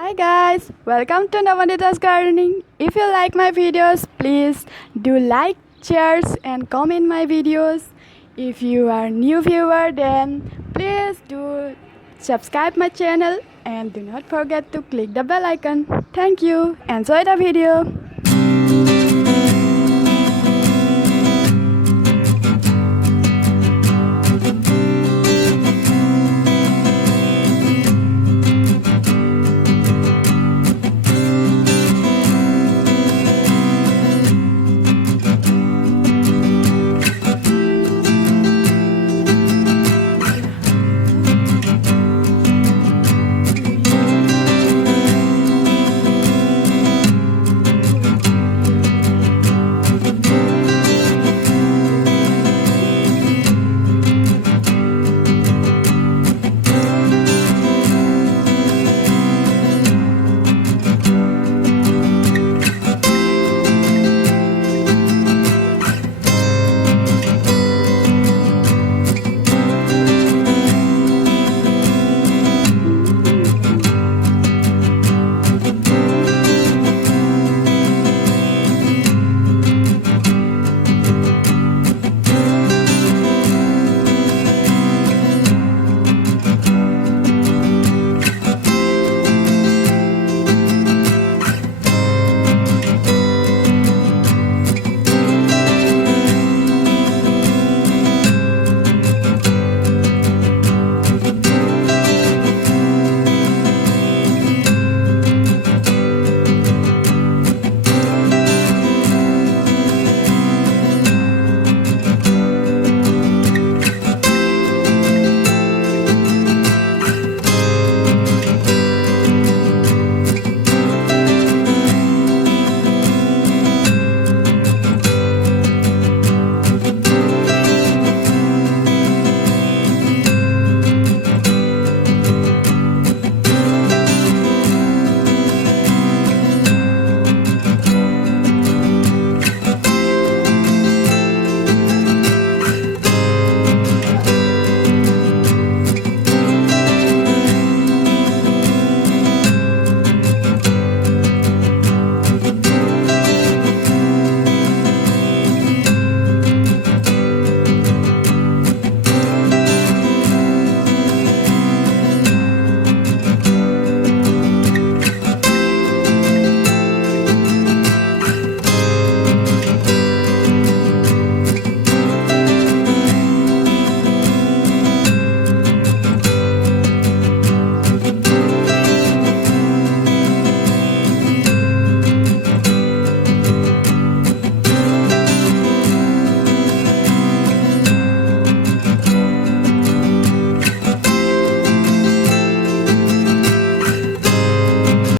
Hi guys, welcome to Nabanita's Gardening. If you like my videos, please do like, shares and comment my videos. If you are new viewer, then please do subscribe my channel and do not forget to click the bell icon. Thank you. Enjoy the video.